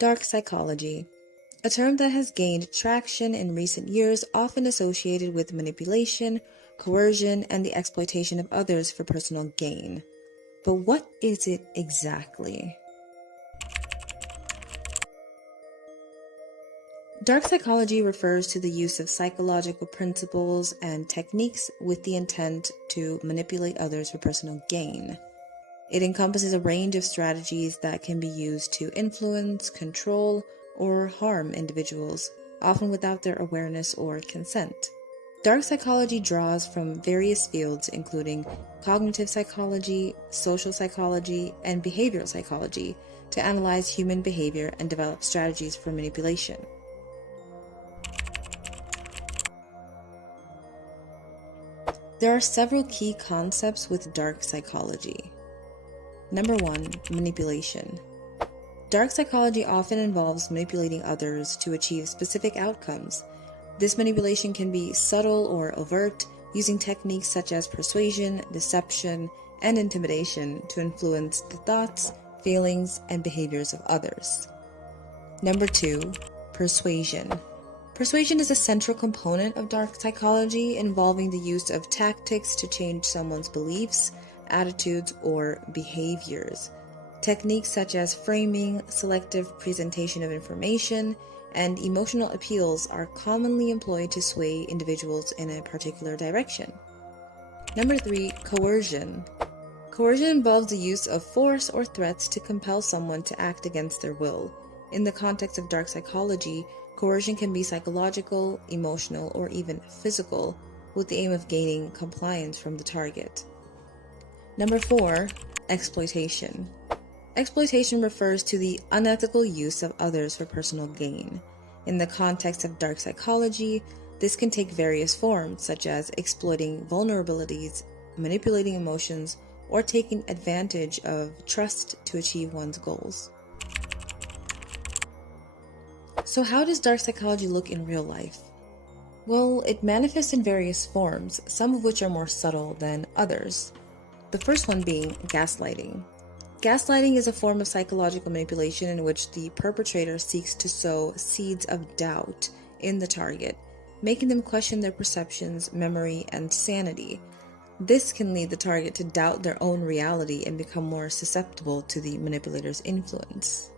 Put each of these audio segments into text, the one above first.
Dark psychology, a term that has gained traction in recent years, often associated with manipulation, coercion, and the exploitation of others for personal gain. But what is it exactly? Dark psychology refers to the use of psychological principles and techniques with the intent to manipulate others for personal gain. It encompasses a range of strategies that can be used to influence, control, or harm individuals, often without their awareness or consent. Dark psychology draws from various fields including cognitive psychology, social psychology, and behavioral psychology to analyze human behavior and develop strategies for manipulation. There are several key concepts with dark psychology. Number 1, manipulation. Dark psychology often involves manipulating others to achieve specific outcomes. This manipulation can be subtle or overt, using techniques such as persuasion, deception, and intimidation to influence the thoughts, feelings, and behaviors of others. Number 2, persuasion. Persuasion is a central component of dark psychology, involving the use of tactics to change someone's beliefs, attitudes, or behaviors. Techniques such as framing, selective presentation of information, and emotional appeals are commonly employed to sway individuals in a particular direction. Number 3, coercion. Coercion involves the use of force or threats to compel someone to act against their will. In the context of dark psychology, coercion can be psychological, emotional, or even physical, with the aim of gaining compliance from the target. Number 4, exploitation. Exploitation refers to the unethical use of others for personal gain. In the context of dark psychology, this can take various forms, such as exploiting vulnerabilities, manipulating emotions, or taking advantage of trust to achieve one's goals. So how does dark psychology look in real life? Well, it manifests in various forms, some of which are more subtle than others. The first one being gaslighting. Gaslighting is a form of psychological manipulation in which the perpetrator seeks to sow seeds of doubt in the target, making them question their perceptions, memory, and sanity. This can lead the target to doubt their own reality and become more susceptible to the manipulator's influence.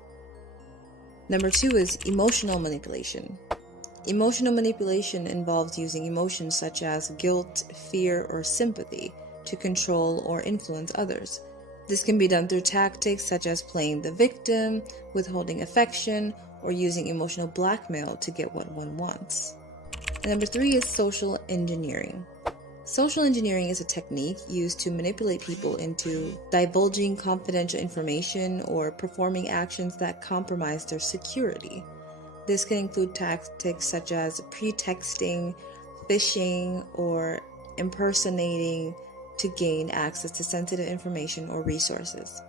Number 2 is emotional manipulation. Emotional manipulation involves using emotions such as guilt, fear, or sympathy to control or influence others. This can be done through tactics such as playing the victim, withholding affection, or using emotional blackmail to get what one wants. And number 3 is social engineering. Social engineering is a technique used to manipulate people into divulging confidential information or performing actions that compromise their security. This can include tactics such as pretexting, phishing, or impersonating to gain access to sensitive information or resources.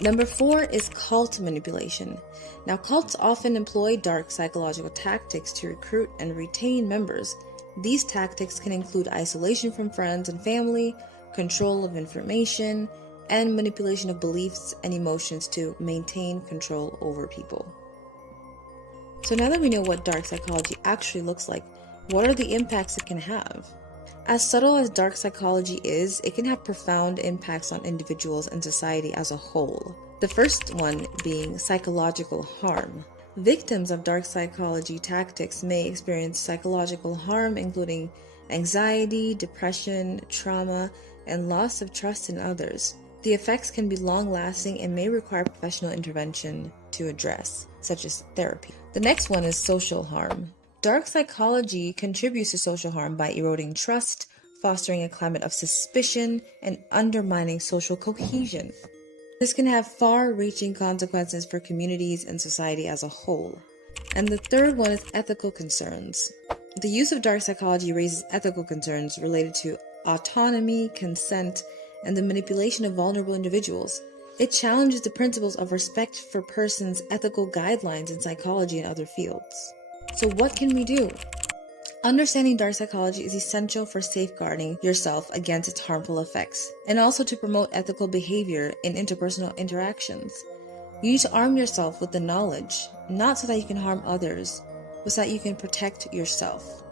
Number 4 is cult manipulation. Now, cults often employ dark psychological tactics to recruit and retain members. These tactics can include isolation from friends and family, control of information, and manipulation of beliefs and emotions to maintain control over people. So now that we know what dark psychology actually looks like, what are the impacts it can have? As subtle as dark psychology is, it can have profound impacts on individuals and society as a whole. The first one being psychological harm. Victims of dark psychology tactics may experience psychological harm, including anxiety, depression, trauma, and loss of trust in others. The effects can be long-lasting and may require professional intervention to address, such as therapy. The next one is social harm. Dark psychology contributes to social harm by eroding trust, fostering a climate of suspicion, and undermining social cohesion. This can have far-reaching consequences for communities and society as a whole. And the third one is ethical concerns. The use of dark psychology raises ethical concerns related to autonomy, consent, and the manipulation of vulnerable individuals. It challenges the principles of respect for persons' ethical guidelines in psychology and other fields. So what can we do? Understanding dark psychology is essential for safeguarding yourself against its harmful effects, and also to promote ethical behavior in interpersonal interactions. You need to arm yourself with the knowledge, not so that you can harm others, but so that you can protect yourself.